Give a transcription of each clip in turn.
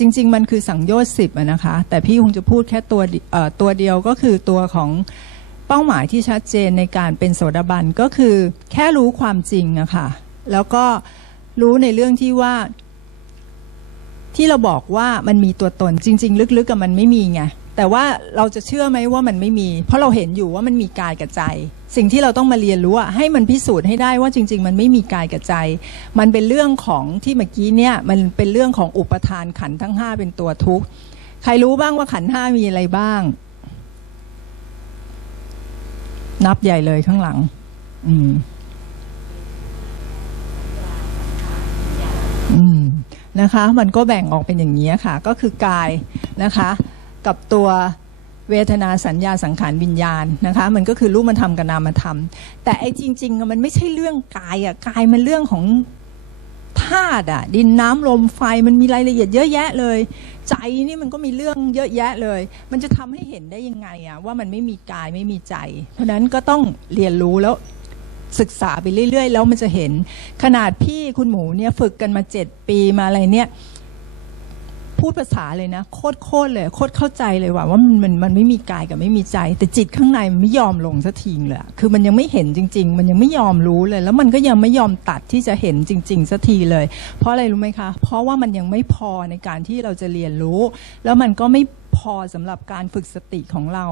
จริง ๆ มันคือสังโยชน์สิบนะคะ แต่พี่คงจะพูดแค่ตัวเอ่อตัวเดียวก็คือตัวของเป้าหมายที่ชัดเจนในการเป็นโสดาบันก็คือแค่รู้ความจริงอะค่ะ แล้วก็รู้ในเรื่องที่ว่า ที่เราบอกว่ามันมีตัวตนจริง ๆ ลึกๆกับมันไม่มีไง แต่ว่าเราจะเชื่อไหมว่ามันไม่มี เพราะเราเห็นอยู่ว่ามันมีกายกับใจ สิ่งที่เราต้องมาเรียนรู้อะให้มันพิสูจน์ให้ได้ว่าจริง ๆ มันไม่มีกายกับใจ มันเป็นเรื่องของที่เมื่อกี้เนี่ยมันเป็นเรื่องของอุปทานขันทั้งห้าเป็นตัวทุกข์ใครรู้บ้างว่าขันห้ามีอะไรบ้าง นับใหญ่เลยข้างหลัง อืม อืมนะคะ มันก็แบ่งออกเป็นอย่างนี้ค่ะ ก็คือกายนะคะ กับตัวเวทนาสัญญาสังขารวิญญาณนะคะ มันก็คือรูปมันทำกับนามธรรม แต่ไอ้จริงๆมันไม่ใช่เรื่องกายอะกายมันเรื่องของธาตุอะดินน้ำลมไฟมันมีรายละเอียดเยอะแยะเลย ใจนี่มันก็มีเรื่องเยอะแยะเลย มันจะทำให้เห็นได้ยังไงอะว่ามันไม่มีกายไม่มีใจ เพราะนั้นก็ต้องเรียนรู้แล้วศึกษาไปเรื่อยๆ แล้วมันจะเห็นขนาดพี่คุณหมูเนี่ยฝึกกันมาเจ็ดปีมาอะไรเนี่ย พูดภาษาเลยนะ โคตรโคตรเลยโคตรเข้าใจเลยว่าว่ามันมันมันไม่มีกายกับไม่มีใจ แต่จิตข้างในมันไม่ยอมลงสักทีเลยอะคือมันยังไม่เห็นจริง ๆ มันยังไม่ยอมรู้เลย แล้วมันก็ยังไม่ยอมตัดที่จะเห็นจริง ๆสักทีเลย เพราะอะไรรู้ไหมคะ เพราะว่ามันยังไม่พอในการที่เราจะเรียนรู้ แล้วมันก็ไม่พอสำหรับการฝึกสติของเรา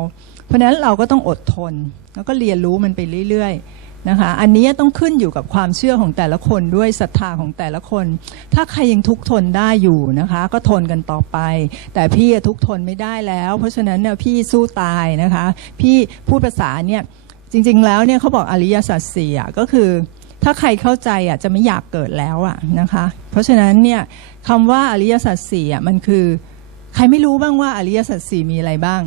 เพราะฉะนั้นเราก็ต้องอดทน แล้วก็เรียนรู้มันไปเรื่อย ๆ นะคะ อันนี้ต้องขึ้นอยู่กับความเชื่อของแต่ละคนด้วยศรัทธาของแต่ละคน ถ้าใครยังทุกทนได้อยู่นะคะ ก็ทนกันต่อไป แต่พี่ทุกทนไม่ได้แล้ว เพราะฉะนั้นเนี่ยพี่สู้ตายนะคะ พี่พูดภาษาเนี่ยจริง ๆ แล้วเนี่ยเขาบอกอริยสัจสี่อะก็คือ ถ้าใครเข้าใจอะจะไม่อยากเกิดแล้วอะนะคะ เพราะฉะนั้นเนี่ยคำว่าอริยสัจสี่อะมันคือ ใครไม่รู้บ้างว่าอริยสัจสี่มีอะไรบ้าง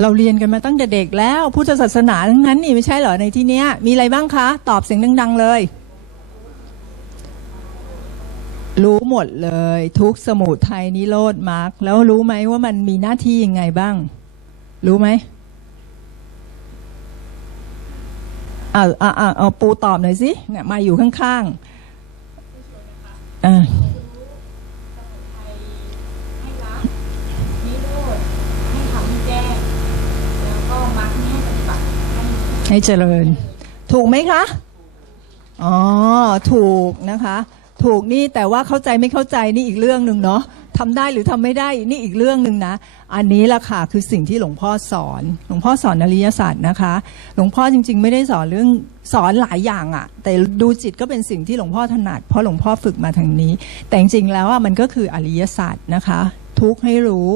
เราเรียนกันมาตั้งแต่เด็กแล้วพุทธศาสนาทั้งนั้นนี่ไม่ใช่เหรอในที่เนี้ย มีอะไรบ้างคะ ตอบเสียงดัง ๆ เลย รู้หมดเลย ทุกสมุทัยนิโรธมรรคแล้วรู้ไหมว่ามันมีหน้าที่ยังไงบ้าง รู้ไหมอ่าอ่าอ่าเอาปูตอบหน่อยสิเนี่ยมาอยู่ข้างๆอ่า ให้ละนิโรธให้ทำให้แจ้ง แล้วก็มรรคให้ปฏิบัติให้ ให้เจริญ ถูกไหมคะ อ๋อ ถูกนะคะ ถูกนี่แต่ว่าเข้าใจไม่เข้าใจนี่อีกเรื่องหนึ่งเนาะทำได้หรือทำไม่ได้นี่อีกเรื่องหนึ่งนะ อันนี้ละค่ะคือสิ่งที่หลวงพ่อสอน หลวงพ่อสอนอริยศาสตร์นะคะ หลวงพ่อจริง ๆ ไม่ได้สอนเรื่องสอนหลายอย่างอะแต่ดูจิตก็เป็นสิ่งที่หลวงพ่อถนัดเพราะหลวงพ่อฝึกมาทางนี้ แต่จริงๆแล้วอะมันก็คืออริยศาสตร์นะคะ ทุกข์ให้รู้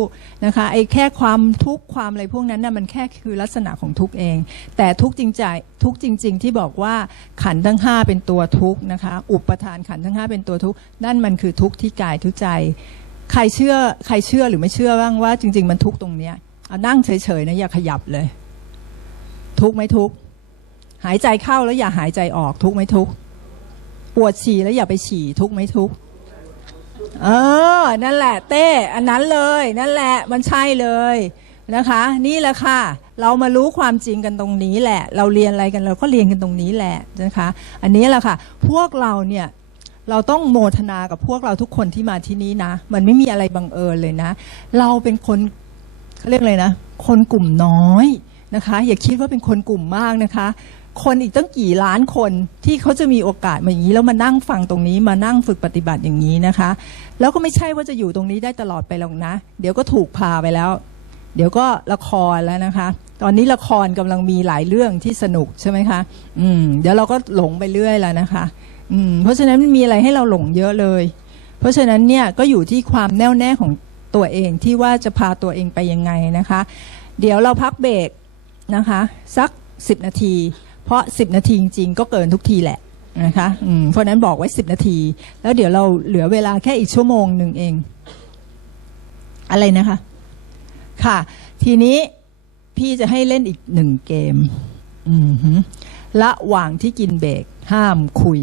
นะคะไอ้แค่ความทุกข์ความอะไรพวกนั้นน่ะมันแค่คือลักษณะของทุกข์เอง แต่ทุกข์จริงใจทุกข์จริง ๆ ที่บอกว่าขันทั้งห้าเป็นตัวทุกข์นะคะ อุปทานขันทั้งห้าเป็นตัวทุกข์นั่นมันคือทุกข์ที่กายทุกใจ ใครเชื่อใครเชื่อหรือไม่เชื่อบ้างว่า จริง ๆ มันทุกข์ตรงเนี้ยเอานั่งเฉยๆนะอย่าขยับเลย ทุกข์ไหมทุกข์หายใจเข้าแล้วอย่าหายใจออกทุกข์ไหมทุกข์ปวดฉี่แล้วอย่าไปฉี่ทุกข์ไหมทุกข์ เออ นั่นแหละเต้อันนั้นเลยนั่นแหละมันใช่เลยนะคะ นี่แหละค่ะ เรามารู้ความจริงกันตรงนี้แหละ เราเรียนอะไรกันเราก็เรียนกันตรงนี้แหละนะคะ อันนี้แหละค่ะ พวกเราเนี่ยเราต้องโมทนากับพวกเราทุกคนที่มาที่นี้นะ มันไม่มีอะไรบังเอิญเลยนะ เราเป็นคนเขาเรียกอะไรนะ คนกลุ่มน้อยนะคะ อย่าคิดว่าเป็นคนกลุ่มมากนะคะ คนอีกตั้งกี่ล้านคนที่เขาจะมีโอกาสมาอย่างนี้ แล้วมานั่งฟังตรงนี้มานั่งฝึกปฏิบัติอย่างนี้นะคะ แล้วก็ไม่ใช่ว่าจะอยู่ตรงนี้ได้ตลอดไปหรอกนะ เดี๋ยวก็ถูกพาไปแล้ว เดี๋ยวก็ละครแล้วนะคะ ตอนนี้ละครกำลังมีหลายเรื่องที่สนุกใช่ไหมคะ อืม เดี๋ยวเราก็หลงไปเรื่อยแล้วนะคะ อืม เพราะฉะนั้นมันมีอะไรให้เราหลงเยอะเลย เพราะฉะนั้นเนี่ยก็อยู่ที่ความแน่วแน่ของตัวเองที่ว่าจะพาตัวเองไปยังไงนะคะ เดี๋ยวเราพักเบรกนะคะ สักสิบนาที เพราะสิบนาทีจริงๆก็เกินทุกทีแหละนะคะอืมเพราะนั้นบอกไว้สิบนาที แล้วเดี๋ยวเราเหลือเวลาแค่อีกชั่วโมงหนึ่งเอง อะไรนะคะ ค่ะ ทีนี้พี่จะให้เล่นอีกหนึ่งเกม อือหือระหว่างที่กินเบรกห้ามคุย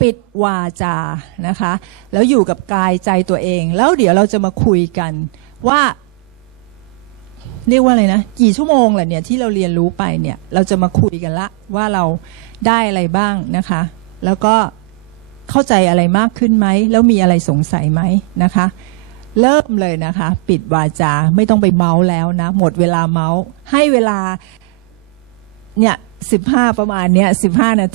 ปิดวาจานะคะ แล้วอยู่กับกายใจตัวเอง แล้วเดี๋ยวเราจะมาคุยกันว่า เรียกว่าอะไรนะ กี่ชั่วโมงแหละเนี่ยที่เราเรียนรู้ไปเนี่ยเราจะมาคุยกันละว่าเราได้อะไรบ้างนะคะ แล้วก็เข้าใจอะไรมากขึ้นไหม แล้วมีอะไรสงสัยไหมนะคะ เริ่มเลยนะคะ ปิดวาจาไม่ต้องไปเมาส์แล้วนะ หมดเวลาเมาส์ให้เวลาเนี่ยสิบห้าประมาณเนี้ยสิบห้านาที